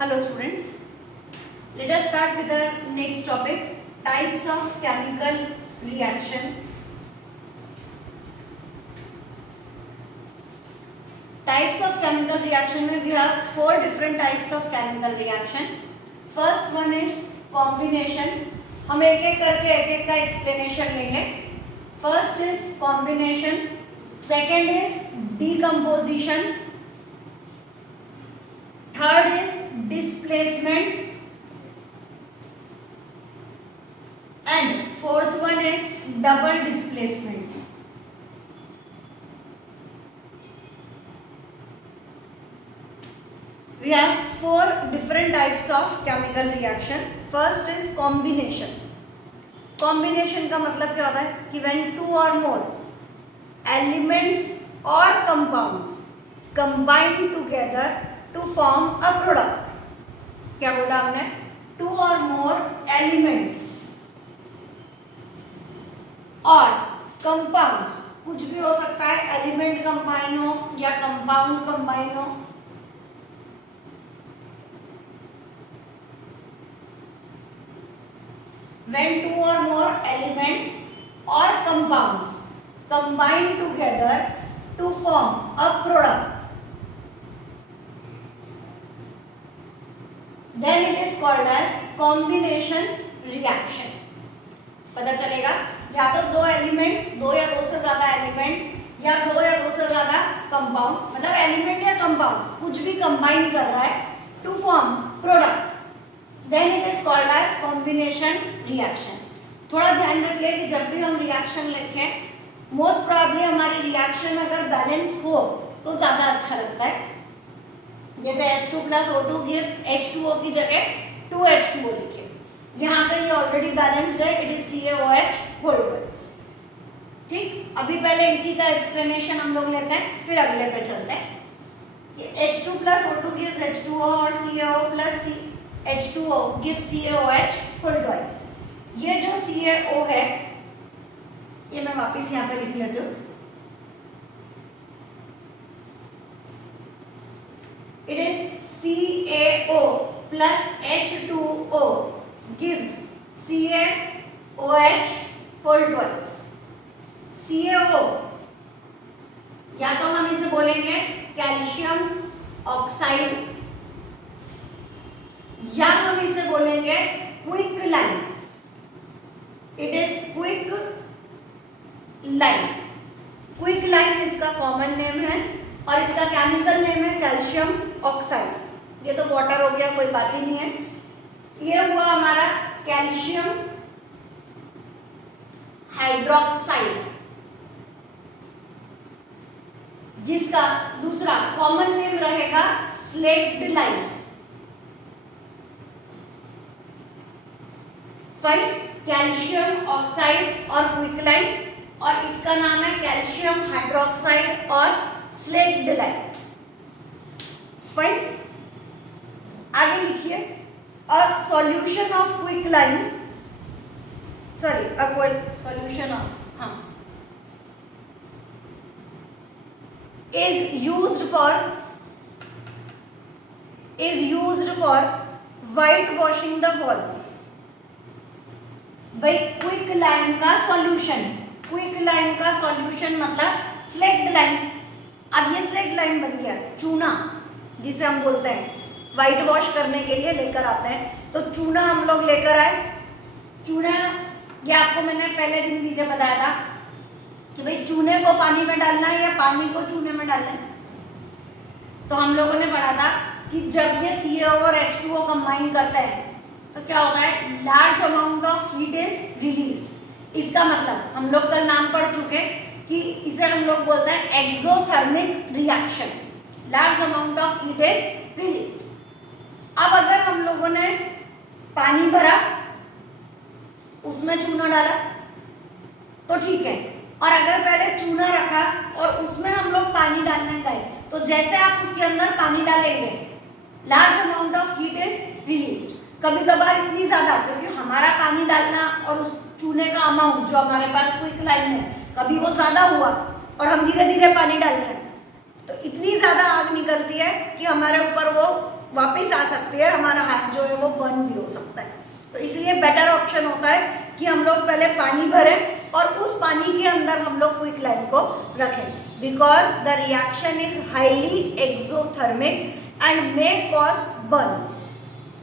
Hello students, let us start with the next topic, types of chemical reaction. Types of chemical reaction में we have 4 different types of chemical reaction. First one is combination. हम एक एक करके एक एक का explanation लेंगे. First is combination, second is decomposition, third is displacement, and fourth one is double displacement. We have 4 different types of chemical reaction. First is combination. Combination का मतलब क्या होता है कि when 2 or more elements or compounds combine together to form a product. क्या बोला हमने? 2 or more elements और compounds, कुछ भी हो सकता है, element combine हो या compound combine हो. When 2 or more elements or compounds combine together to form a product, then it is called as combination reaction. पता चलेगा या तो 2 एलिमेंट, 2 या 2 से ज्यादा एलिमेंट या 2 या 2 से ज्यादा कंपाउंड, मतलब एलिमेंट या कंपाउंड कुछ भी कंबाइन कर रहा है to form product, then it is called as combination reaction. थोड़ा ध्यान रखिए कि जब भी हम रिएक्शन लिखें, मोस्ट प्रॉब्ली हमारी रिएक्शन अगर बैलेंस हो तो ज्यादा अच्छा लगता है. जैसे H2 plus O2 gives H2O की जगह 2H2O लिखिए. यहाँ पे ये ऑलरेडी बैलेंस्ड है, it is CaOH whole twice. ठीक, अभी पहले इसी का एक्सप्लेनेशन हम लोग लेते हैं, फिर अगले पे चलते हैं. H2 plus O2 gives H2O और CaO plus H2O gives CaOH whole twice. ये जो CaO है, ये मैं वापस यहाँ पे लिख लेती हूँ. It is CaO plus H2O gives CaOH whole twice. CaO या तो हम इसे बोलेंगे कैल्शियम ऑक्साइड या हम इसे बोलेंगे quick line. It is quick line. Quick line इसका कॉमन नेम है और इसका केमिकल नेम है कैल्शियम ऑक्साइड. ये तो वाटर हो गया, कोई बात ही नहीं है. ये हुआ हमारा कैल्शियम हाइड्रोक्साइड, जिसका दूसरा कॉमन नेम रहेगा slaked line. Fine, calcium oxide और क्विक लाइन, और इसका नाम है कैल्शियम हाइड्रोक्साइड और स्लेक्ड लाइन. फाइन, आगे लिखिए. A solution of quick line, sorry, solution of is used for whitewashing the walls. भाई क्विक लाइन का सॉल्यूशन, क्विक लाइन का सॉल्यूशन मतलब स्लेक्ड लाइन. अब ये स्लेक्ड लाइन बन गया चूना, जिसे हम बोलते हैं व्हाइट वॉश करने के लिए लेकर आते हैं. तो चूना हम लोग लेकर आए. चूना, ये आपको मैंने पहले दिन नीचे बताया था कि भाई चूने को पानी में डालना है या पानी को चूने में डालना है. तो हम लोगों ने पढ़ा था कि जब ये CaO और H2O कंबाइन करते हैं तो क्या होता है, large amount of heat is released. इसका मतलब हम लोग कल नाम पढ़ चुके कि इसे हम लोग बोलते हैं exothermic reaction. Large amount of heat is released. अब अगर हम लोगों ने पानी भरा, उसमें चूना डाला तो ठीक है, और अगर पहले चूना रखा और उसमें हम लोग पानी डालने गए, तो जैसे आप उसके अंदर पानी डालेंगे, large amount of heat is released. कभी कभार इतनी ज्यादा, क्योंकि हमारा पानी डालना और उस चूने का अमाउंट जो हमारे पास क्विक लाइन है, कभी वो ज्यादा हुआ और हम धीरे धीरे पानी डाल रहे हैं, तो इतनी ज्यादा आग निकलती है कि हमारे ऊपर वो वापस आ सकती है, हमारा हाथ जो है वो बर्न भी हो सकता है। तो इसलिए बेटर ऑप्शन होता है कि हम लोग पहले पानी भरें और उस पानी के अंदर हम लोग क्विक लाइम को रखें, because the reaction is highly exothermic and may cause burn.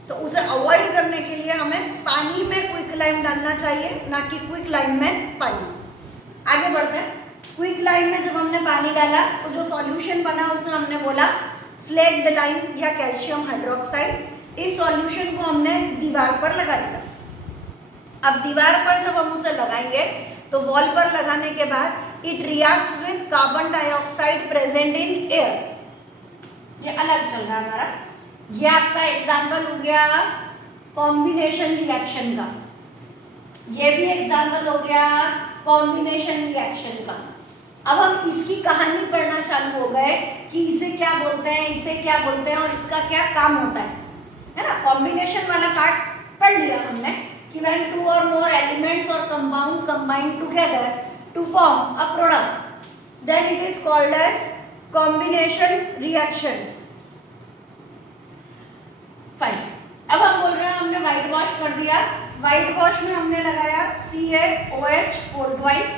तो उसे अवॉइड करने के लिए हमें पानी में क्विक लाइम डालना चाहिए, ना कि क्विक लाइम में पानी। आगे बढ़ते हैं। क्विक लाइम में जब हमने पानी डाला तो जो सॉल्यूशन बना उसे हमने बोला स्लेक्ड लाइम या कैल्शियम हाइड्रोक्साइड। इस सॉल्यूशन को हमने दीवार पर लगा दिया। अब दीवार पर जब हम उसे लगाएंगे तो वॉल पर लगाने के बाद it reacts with carbon dioxide present in air. ये अलग चल रहा है हमारा। ये आपका एग्जाम्पल हो गया कॉम्बिनेशन रिएक्शन का, ये भी एग्जाम्पल हो गया कॉम्बिनेशन रिएक्शन का। अब हम इसकी कहानी पढ़ना चालू हो गए कि इसे क्या बोलते हैं, इसे क्या बोलते हैं और इसका क्या काम होता है ना। कॉम्बिनेशन वाला पार्ट पढ़ लिया हमने कि when two or more elements or compounds combine together to form a product, then it is called as combination reaction. Fine. अब हम बोल रहे हैं हमने व्हाइट वॉश कर दिया। व्हाइट वॉश में हमने लगाया CaOH और twice.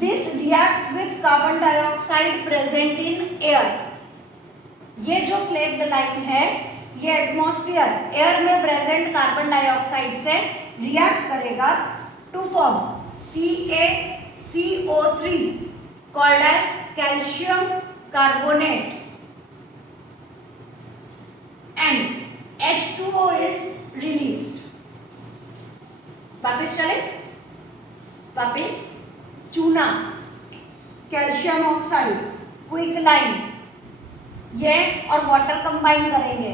This reacts with carbon dioxide present in air. ये जो स्लेक्ड लाइम है ये एटमॉस्फेयर एयर में प्रेजेंट कार्बन डाइऑक्साइड से रिएक्ट करेगा to form CaCO3 called as calcium carbonate and H2O is released. वापिस चले, वापिस चूना, कैल्शियम ऑक्साइड, क्विक लाइम, ये और वाटर कंबाइन करेंगे,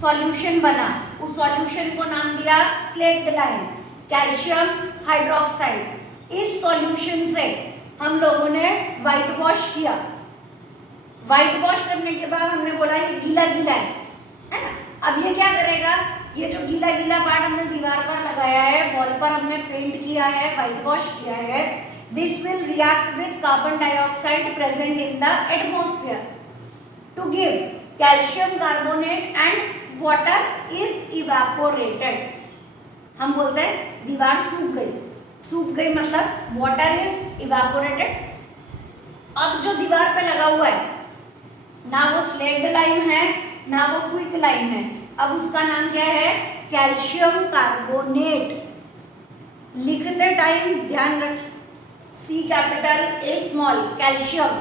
सॉल्यूशन बना। उस सॉल्यूशन को नाम दिया स्लेक्ड लाइम, कैल्शियम हाइड्रोक्साइड। इस सॉल्यूशन से हम लोगों ने व्हाइट वॉश किया। व्हाइट वॉश करने के बाद हमने बोला ये गीला गीला है ना। अब ये क्या करेगा, ये जो गीला गीला पार्ट हमने दीवार पर लगाया है, वॉल पर हमने पेंट किया है, व्हाइट वॉश किया है, this will react with carbon dioxide present in the atmosphere to give calcium carbonate and water is evaporated. हम बोलते हैं दीवार सूख गई। सूख गई मतलब वाटर इज इवेपोरेटेड। अब जो दीवार पे लगा हुआ है ना वो स्लेक्ड लाइम है ना वो क्विक लाइम है, अब उसका नाम क्या है, कैल्शियम कार्बोनेट। लिखते टाइम ध्यान रखिए, C capital A small, calcium.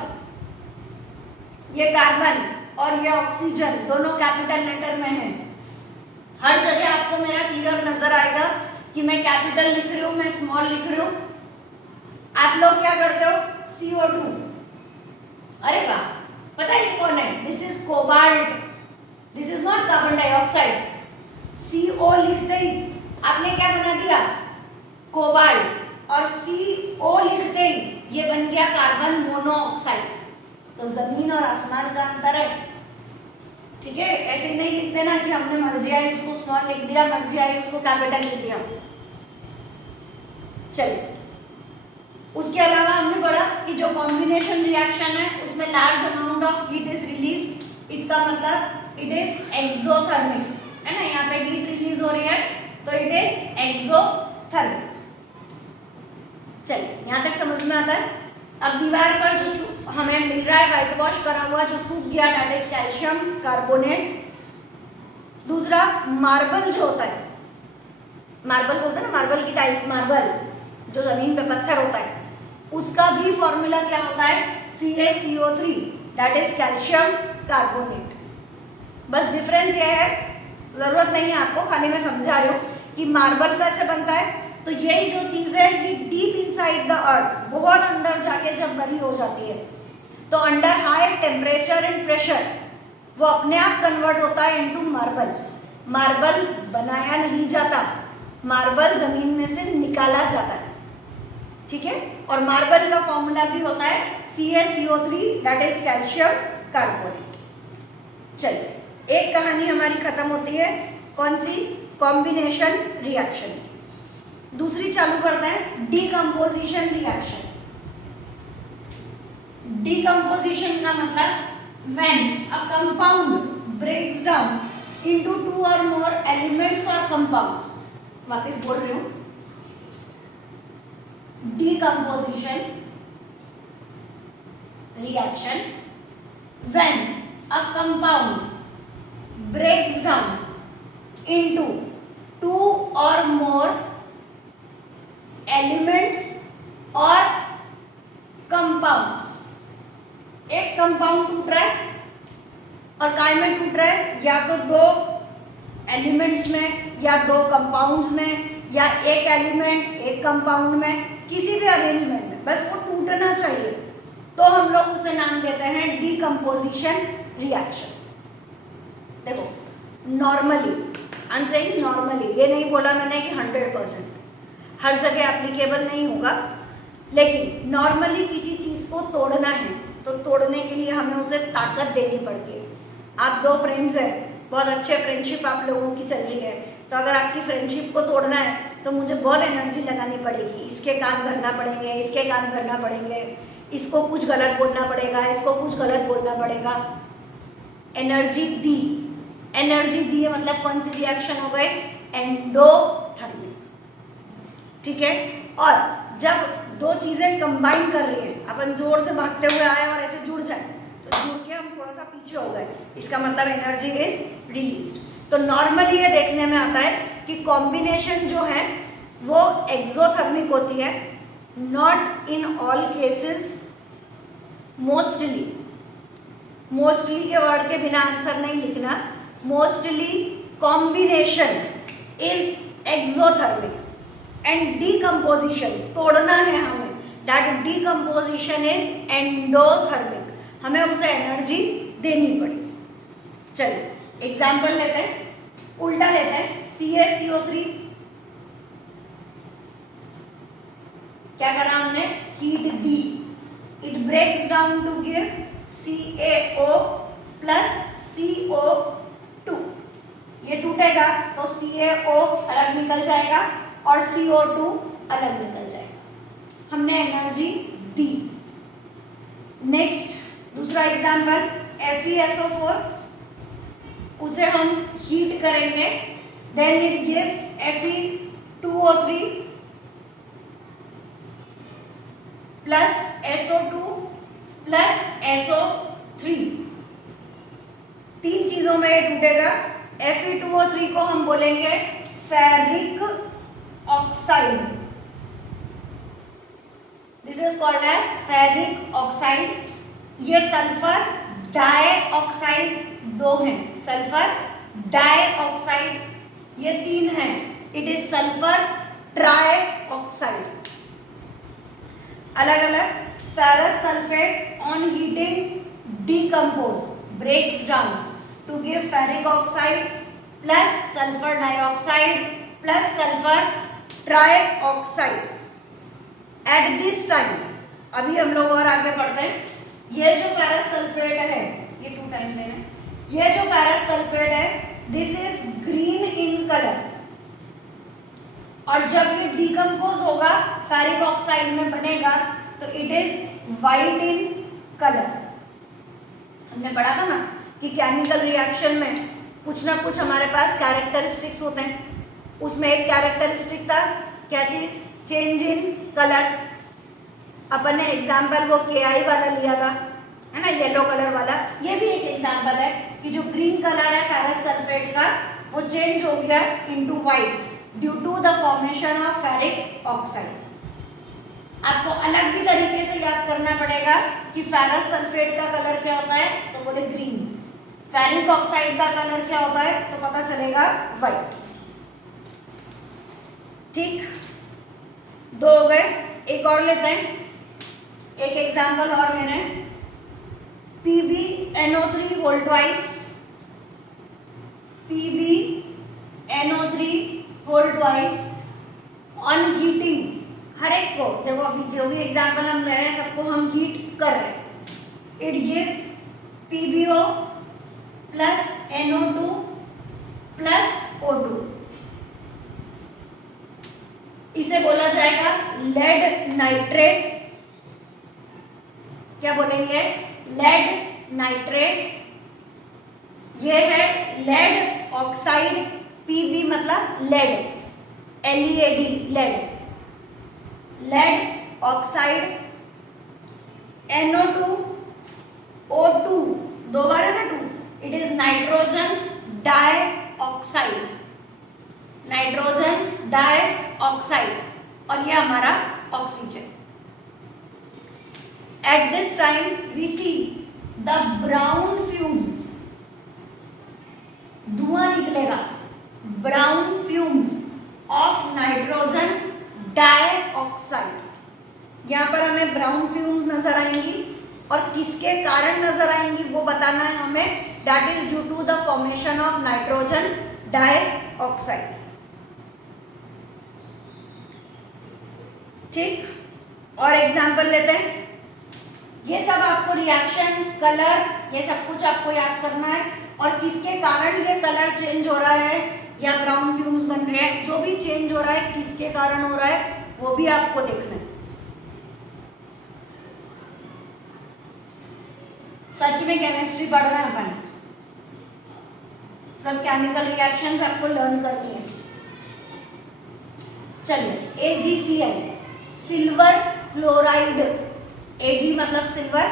ये कार्बन और ये ऑक्सीजन दोनों कैपिटल लेटर में है। हर जगह आपको मेरा क्लियर नजर आएगा कि मैं कैपिटल लिख रही हूँ, मैं स्मॉल लिख रही हूँ। आप लोग क्या करते हो, CO2। अरे वाह, पता है ये कौन है, this is cobalt, this is not carbon dioxide. CO लिखते ही आपने क्या बना दिया, कोबाल्ट, और CO लिखते ही ये बन गया कार्बन मोनोऑक्साइड। तो जमीन और आसमान का अंतर है, ठीक है। ऐसे नहीं लिख देना कि हमने मर्जी आई उसको स्मॉल लिख दिया, मर्जी आई उसको कैपिटल लिख दिया। चलिए, उसके अलावा हमने पढ़ा कि जो कॉम्बिनेशन रिएक्शन है उसमें large amount of heat is release. इसका मतलब इट इज एक्सोथर्मिक, है ना। यहाँ पे हीट रिलीज हो रही है तो इट इज एक्सोथर्मिक। चलिए, यहाँ तक समझ में आता है। अब दीवार पर जो हमें मिल रहा है व्हाइट वॉश करा हुआ जो सूख गया, दैट इज कैल्शियम कार्बोनेट। दूसरा मार्बल जो होता है, मार्बल बोलते हैं ना, मार्बल की टाइल्स, मार्बल जो जमीन पे पत्थर होता है, उसका भी फॉर्मूला क्या होता है, CaCO3, that is calcium carbonate. बस डिफरेंस ये है, जरूरत नहीं है आपको, खाली मैं समझा रही हूँ कि मार्बल कैसे बनता है। तो यही जो चीज़ है ये डीप इनसाइड द अर्थ, बहुत अंदर जाके जब बनी हो जाती है तो under high temperature and pressure वो अपने आप कन्वर्ट होता है इनटू मार्बल। मार्बल बनाया नहीं जाता, मार्बल जमीन में से निकाला जाता है, ठीक है। और मार्बल का फॉर्मूला भी होता है CaCO3, that is calcium carbonate. चलिए, एक कहानी हमारी खत्म होती है, कौन सी, कॉम्बिनेशन रिएक्शन। दूसरी चालू करते हैं, डीकम्पोजिशन रिएक्शन। डीकम्पोजिशन का मतलब when a compound breaks down into two और मोर एलिमेंट्स और कंपाउंड्स, वापस बोल रही हूँ, decomposition reaction when a compound breaks down into two or more elements or compounds. एक कंपाउंड टूट रहा है और काय में टूट रहा है, या तो दो एलिमेंट्स में या दो कंपाउंड्स में या एक एलिमेंट एक कंपाउंड में, किसी भी अरेंजमेंट में, बस वो टूटना चाहिए, तो हम लोग उसे नाम देते हैं डीकम्पोजिशन रिएक्शन। देखो normally, I am saying normally, ये नहीं बोला मैंने कि 100% हर जगह एप्लीकेबल नहीं होगा, लेकिन नॉर्मली किसी चीज़ को तोड़ना है तो तोड़ने के लिए हमें उसे ताकत देनी पड़ती है। आप दो फ्रेंड्स हैं, बहुत अच्छे फ्रेंडशिप आप लोगों की चल रही है, तो अगर आपकी फ्रेंडशिप को तोड़ना है तो मुझे बहुत एनर्जी लगानी पड़ेगी, इसके कान भरना पड़ेंगे, इसके कान भरना पड़ेंगे, इसको कुछ गलत बोलना पड़ेगा, इसको कुछ गलत बोलना पड़ेगा। एनर्जी दी, एनर्जी दी है मतलब कौन सी रिएक्शन हो गए, एंडोथर्मिक, ठीक है। और जब दो चीज़ें कंबाइन कर रही हैं, अपन जोर से भागते हुए आए और ऐसे जुड़ जाए, तो जुड़ के हम थोड़ा सा पीछे हो गए, इसका मतलब एनर्जी इज रिलीज्ड। तो नॉर्मली ये देखने में आता है कि कॉम्बिनेशन जो है वो एक्सोथर्मिक होती है, not in all cases, mostly, mostly के वर्ड के बिना आंसर नहीं लिखना, mostly combination is exothermic and decomposition, तोड़ना है हमें, दैट डीकम्पोजिशन इज एंडोथर्मिक, हमें उसे एनर्जी देनी पड़ेगी। चलिए एग्जाम्पल लेते हैं, उल्टा लेते हैं, CaCO3 क्या करा हमने, हीट दी, it breaks down to give CaO plus CO2, ये टूटेगा तो CaO अलग निकल जाएगा और CO2 अलग निकल जाएगा, हमने एनर्जी दी। नेक्स्ट दूसरा एग्जाम्पल FeSO4, उसे हम हीट करेंगे, then it gives Fe2O3 plus SO2 plus SO3, तीन चीजों में ये टूटेगा। Fe2O3 को हम बोलेंगे ferric oxide, this is called as ferric oxide. ये सल्फर डाइऑक्साइड दो हैं, सल्फर डाइऑक्साइड ये तीन हैं, इट इज सल्फर ट्राइऑक्साइड। अलग अलग, ferrous sulphate on heating decompose, breaks down to give ferric oxide plus sulphur dioxide plus sulphur trioxide. At this time, अभी हम लोग और आगे बढ़ते हैं, ये जो फेरस सल्फेट है, ये 2 टाइम्स लेना है, ये जो फेरस सल्फेट है this is green in colour, और जब ये डीकम्पोज होगा फेरिक ऑक्साइड में बनेगा तो it is white in colour. हमने पढ़ा था ना कि केमिकल रिएक्शन में कुछ ना कुछ हमारे पास कैरेक्टरिस्टिक्स होते हैं, उसमें एक कैरेक्टरिस्टिक था क्या चीज, चेंज इन कलर। अपन ने एग्जाम्पल वो KI वाला लिया था, है ना, येलो कलर वाला, ये भी एक एग्जाम्पल है कि जो ग्रीन कलर है फेरस सल्फेट का वो चेंज हो गया into white due to the formation of ferric oxide. आपको अलग भी तरीके से याद करना पड़ेगा कि फेरस सल्फेट का कलर क्या होता है, तो बोले ग्रीन, फेरिक ऑक्साइड का कलर क्या होता है तो पता चलेगा वाइट। ठीक, 2 हो गए, एक और लेते हैं, एक एग्जाम्पल और ले रहे हैं, PbNO3 whole twice, PbNO3 whole twice on heating, हर एक को देखो, अभी जो भी एग्जाम्पल हम ले रहे हैं सबको हम हीट कर रहे हैं, it gives PbO plus NO2 plus O2, इसे बोला जाएगा लेड नाइट्रेट, क्या बोलेंगे, लेड नाइट्रेट, ये है लेड ऑक्साइड, पीबी मतलब lead, LEAD lead, lead oxide, NO2 O2 दो बार है ना 2, it is nitrogen dioxide, nitrogen dioxide, और ये हमारा oxygen. At this time we see the brown fumes, धुआं निकलेगा, brown fumes of nitrogen dioxide. यहाँ पर हमें ब्राउन फ्यूम्स नजर आएंगी और किसके कारण नजर आएंगी वो बताना है हमें, that is due to the formation of nitrogen dioxide. ठीक, और एग्जाम्पल लेते हैं। ये सब आपको रिएक्शन, कलर, ये सब कुछ आपको याद करना है, और किसके कारण ये कलर चेंज हो रहा है या ब्राउन फ्यूम्स बन रहे हैं, जो भी चेंज हो रहा है किसके कारण हो रहा है वो भी आपको देखना है। सच में केमिस्ट्री पढ़ रहे हैं अपन, सब केमिकल रिएक्शंस आपको लर्न करनी है। चलिए, AgCl सिल्वर क्लोराइड, Ag मतलब सिल्वर,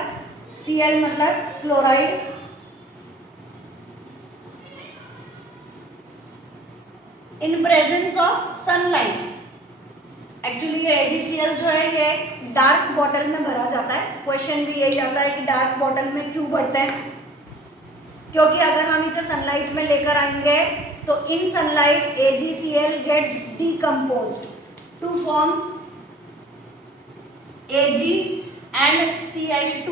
Cl मतलब chloride, in presence of sunlight. Actually ये AgCl जो है ये डार्क बॉटल में भरा जाता है। क्वेश्चन भी यही आता है कि डार्क बॉटल में क्यों भरते हैं, क्योंकि अगर हम इसे सनलाइट में लेकर आएंगे तो in sunlight AgCl gets decomposed to form Ag and Cl2,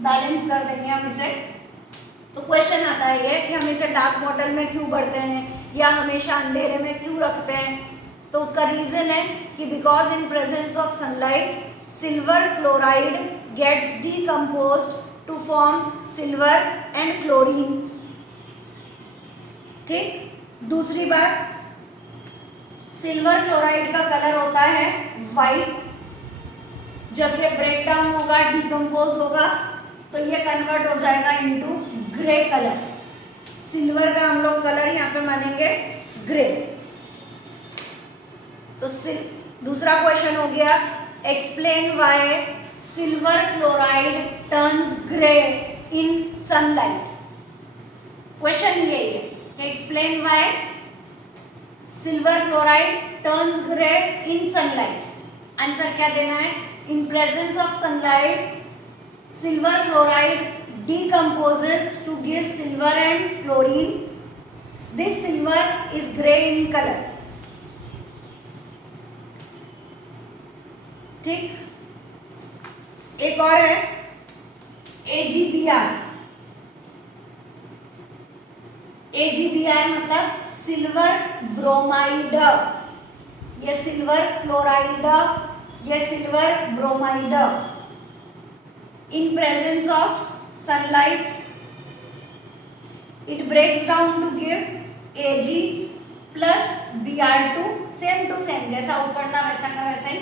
balance कर देंगे हम इसे। तो क्वेश्चन आता है ये कि हम इसे डार्क बॉटल में क्यों भरते हैं या हमेशा अंधेरे में क्यों रखते हैं, तो उसका रीजन है कि because in presence of sunlight silver chloride gets decomposed to form silver and chlorine. ठीक, दूसरी बात, सिल्वर क्लोराइड का कलर होता है वाइट, जब ये ब्रेक डाउन होगा, डिकम्पोज होगा तो ये कन्वर्ट हो जाएगा इनटू ग्रे कलर। सिल्वर का हम लोग कलर यहाँ पे मानेंगे ग्रे। तो दूसरा क्वेश्चन हो गया, explain why silver chloride turns grey in sunlight. Question यही है कि explain why silver chloride turns grey in sunlight. Answer क्या देना है, इन presence of sunlight silver chloride decomposes to give silver and chlorine. This silver is grey in color. ठीक, एक और है AgBr। AgBr मतलब सिल्वर ब्रोमाइड, ये सिल्वर क्लोराइड, ये silver bromide. In presence of sunlight, it breaks down to give Ag plus Br2, same to same, जैसा ऊपर था वैसा का वैसा ही।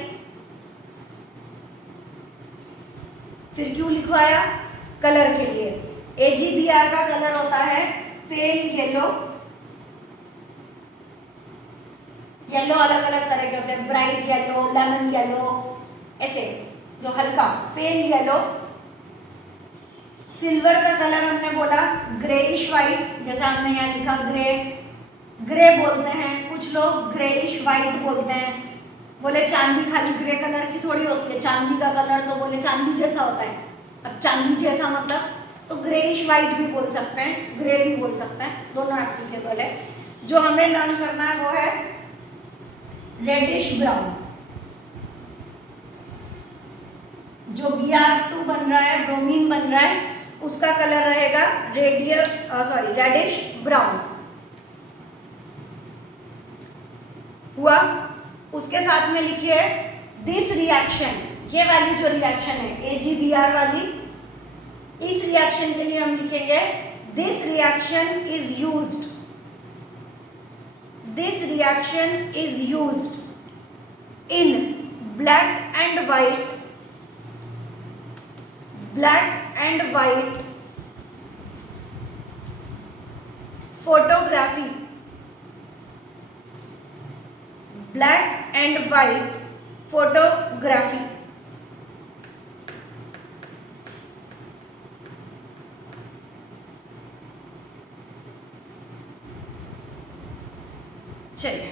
फिर क्यों लिखवाया, कलर के लिए। AgBr का कलर होता है पेल येलो, येलो अलग अलग तरह के होते हैं, ब्राइट येलो, लेमन येलो, ऐसे जो हल्का पेल येलो। सिल्वर का कलर हमने बोला ग्रेइश वाइट, जैसा हमने यहाँ लिखा ग्रे, ग्रे बोलते हैं, कुछ लोग ग्रेइश वाइट बोलते हैं। बोले चांदी खाली ग्रे कलर की थोड़ी होती है, चांदी का कलर तो बोले चांदी जैसा होता है। अब चांदी जैसा मतलब तो ग्रेइश वाइट भी बोल सकते हैं, ग्रे भी बोल सकते हैं, दोनों एप्लीकेबल है। जो हमें लर्न करना है वो है रेडिश ब्राउन। जो Br2 बन रहा है, ब्रोमीन बन रहा है, उसका कलर रहेगा रेडिश ब्राउन। हुआ, उसके साथ में लिखिए दिस रिएक्शन, ये वाली जो रिएक्शन है AgBr वाली, इस रिएक्शन के लिए हम लिखेंगे this reaction is used, this reaction is used in black and white, black and white photography, black and white photography. चलिए,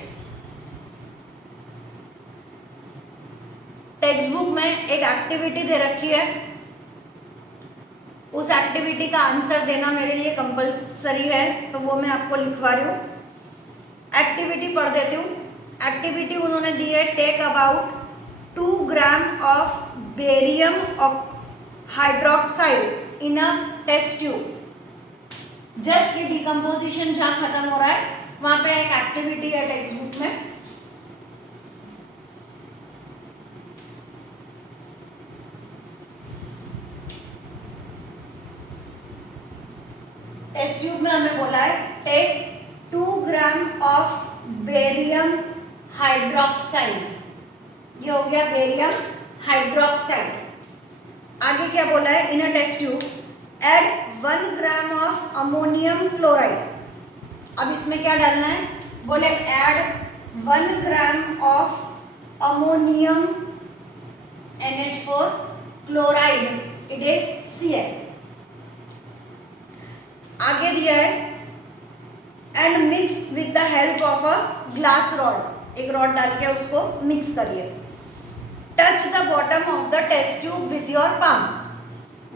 टेक्स्ट बुक में एक एक्टिविटी दे रखी है, उस एक्टिविटी का आंसर देना मेरे लिए कंपलसरी है, तो वो मैं आपको लिखवा रही हूँ। एक्टिविटी पढ़ देती हूँ। एक्टिविटी उन्होंने दी है, take about 2 gram of barium hydroxide in a test tube. Just ये डिकम्पोजिशन जहाँ खत्म हो रहा है वहां पे एक एक्टिविटी है टेक्स्ट बुक में। टेस्ट ट्यूब में हमें बोला है take 2 gram of barium hydroxide, ये हो गया बेरियम हाइड्रोक्साइड। आगे क्या बोला है, in a test tube add 1 gram of ammonium chloride. अब इसमें क्या डालना है, बोले add 1 gram of ammonium NH4 chloride, it is Cl। आगे दिया है and mix with the help of a glass rod, एक रॉड डाल के उसको मिक्स करिए। Touch the bottom of the test tube with your palm,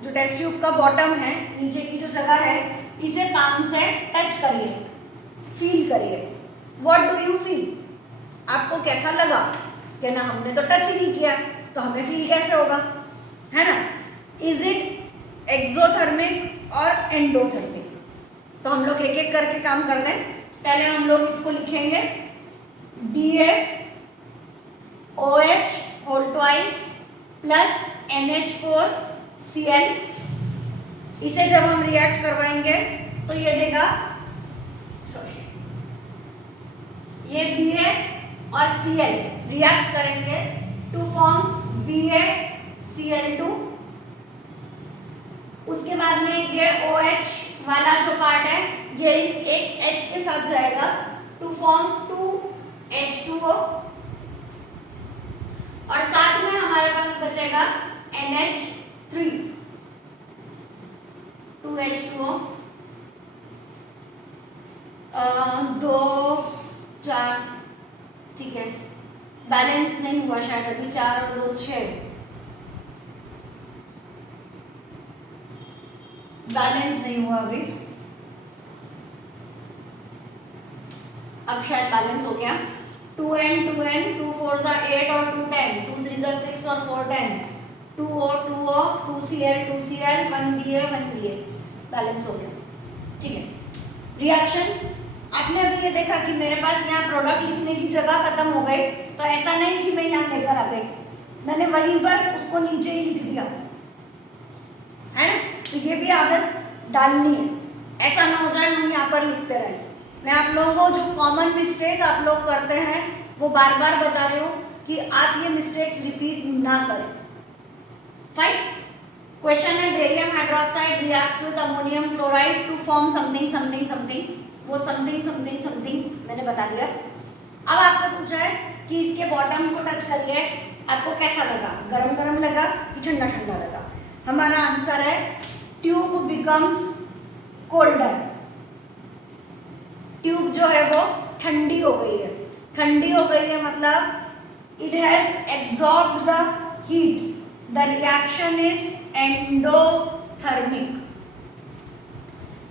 जो टेस्ट ट्यूब का बॉटम है, नीचे की जो जगह है, इसे पाम से टच करिए, फील करिए। व्हाट डू यू फील, आपको कैसा लगा? कहना हमने तो टच ही नहीं किया, तो हमें फील कैसे होगा, है ना? इज इट एक्सोथर्मिक और एंडोथर्मिक? तो हम लोग एक एक करके काम करते हैं। पहले हम लोग इसको लिखेंगे BaOH whole twice plus NH4Cl। इसे जब हम रिएक्ट करवाएंगे तो ये देगा, ये Ba और Cl रिएक्ट करेंगे टू फॉर्म BaCl2। उसके बाद में ये OH वाला जो पार्ट है ये इस एक H के साथ जाएगा टू फॉर्म 2H2O, और साथ में हमारे पास बचेगा NH3 2H2O। 2 4, ठीक है, बैलेंस नहीं हुआ शायद अभी, 4 और 2 6, बैलेंस नहीं हुआ अभी, अब शायद बैलेंस हो गया। 2N 2 4 8 और 2 10, 2 3 6 और 4 10, 2O 2Cl 1 Ba 1 Ba, balance हो गया। ठीक है, रिएक्शन आपने अभी ये देखा कि मेरे पास यहाँ प्रोडक्ट लिखने की जगह खत्म हो गई, तो ऐसा नहीं कि मैं यहाँ लेकर आ गई, मैंने वहीं पर उसको नीचे ही लिख दिया, है ना? तो ये भी आदत डालनी है, ऐसा ना हो जाए हम यहाँ पर लिखते रहे। मैं आप लोगों को जो कॉमन मिस्टेक आप लोग करते हैं वो बार बार बता रही हूँ कि आप ये मिस्टेक्स रिपीट ना करें। फाइन, क्वेश्चन है barium hydroxide reacts with ammonium chloride to form something something something, वो समथिंग समथिंग समथिंग मैंने बता दिया। अब आपसे पूछा है कि इसके बॉटम को टच करिए, आपको कैसा लगा, गरम गरम लगा कि ठंडा ठंडा लगा? हमारा आंसर है ट्यूब बिकम्स कोल्डर, ट्यूब जो है वो ठंडी हो गई है। ठंडी हो गई है मतलब it has absorbed the heat, the reaction is endothermic.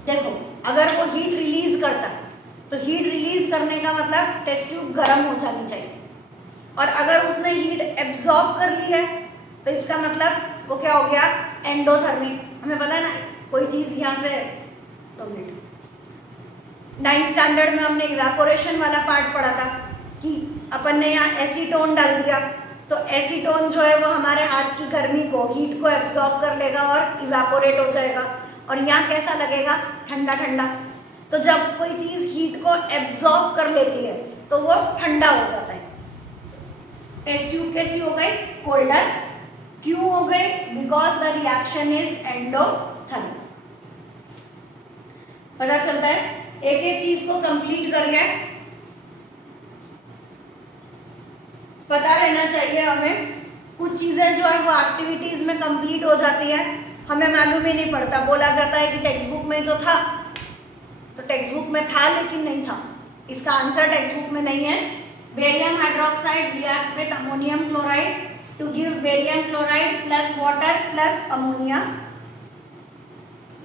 देखो, अगर वो हीट रिलीज करता तो हीट रिलीज करने का मतलब टेस्ट ट्यूब गर्म हो जानी चाहिए, और अगर उसने हीट एब्जॉर्ब कर ली है तो इसका मतलब वो क्या हो गया, एंडोथर्मिक। हमें पता है ना, कोई चीज़ यहाँ से 2 मिनट 9th स्टैंडर्ड में हमने इवेपोरेशन वाला पार्ट पढ़ा था कि अपन ने यहाँ एसीटोन डाल दिया, तो एसीटोन जो है वो हमारे हाथ की गर्मी को, हीट को एब्जॉर्ब कर लेगा और इवेपोरेट हो जाएगा, और यहाँ कैसा लगेगा, ठंडा ठंडा। तो जब कोई चीज़ हीट को एब्जॉर्ब कर लेती है तो वो ठंडा हो जाता है। टेस्ट ट्यूब कैसी हो गई, कोल्डर। क्यों हो गई, because the reaction is endothermic. पता चलता है एक एक चीज को कंप्लीट करके पता रहना चाहिए हमें। कुछ चीजें जो है वो एक्टिविटीज में कंप्लीट हो जाती है, हमें मालूम ही नहीं पड़ता। बोला जाता है कि टेक्स्ट बुक में तो था, तो टेक्स्ट बुक में था लेकिन नहीं था। इसका आंसर टेक्स्ट बुक में नहीं है। Barium hydroxide react with ammonium chloride to give barium chloride plus water plus ammonia.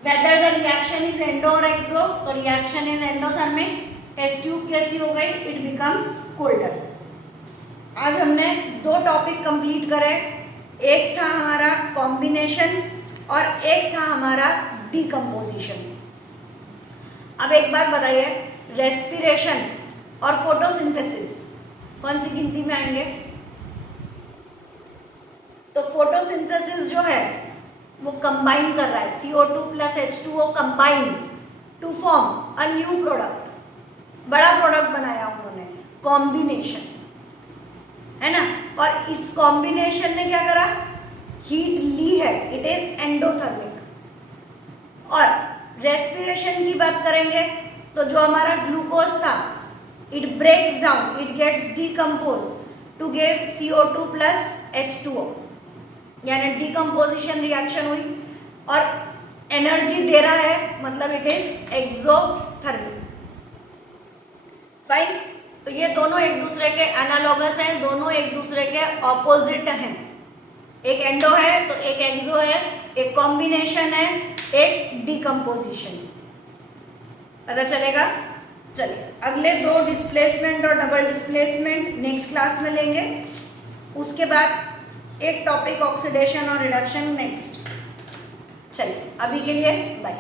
Whether the reaction is endo or exo, तो reaction is endothermic. Test tube कैसी हो गई? It becomes colder. आज हमने दो टॉपिक कंप्लीट करे, एक था हमारा कॉम्बिनेशन और एक था हमारा डीकम्पोजिशन। अब एक बात बताइए, रेस्पिरेशन और फोटोसिंथेसिस कौन सी गिनती में आएंगे? तो फोटोसिंथेसिस जो है वो कंबाइन कर रहा है, CO2 plus H2O combine to form a new product. बड़ा प्रोडक्ट बनाया उन्होंने, कॉम्बिनेशन, है ना। और इस कॉम्बिनेशन ने क्या करा? हीट ली है, इट इज एंडोथर्मिक। और रेस्पिरेशन की बात करेंगे तो जो हमारा ग्लूकोज था, it breaks down, it gets decompose to give CO2 plus H2O, यानी डीकम्पोजिशन रिएक्शन हुई और एनर्जी दे रहा है, मतलब इट इज एक्सोथर्मिक। फाइन। तो ये दोनों एक दूसरे के एनालॉगस हैं, दोनों एक दूसरे के ऑपोजिट हैं। एक एंडो है तो एक एक्सो है, एक कॉम्बिनेशन है, एक डीकम्पोजिशन। पता चलेगा? चलिए, अगले दो डिस्प्लेसमेंट और डबल डिस्प्लेसमेंट नेक्स्ट क्लास में लेंगे। उसके बाद एक टॉपिक ऑक्सीडेशन और रिडक्शन नेक्स्ट। चलिए, अभी के लिए बाय।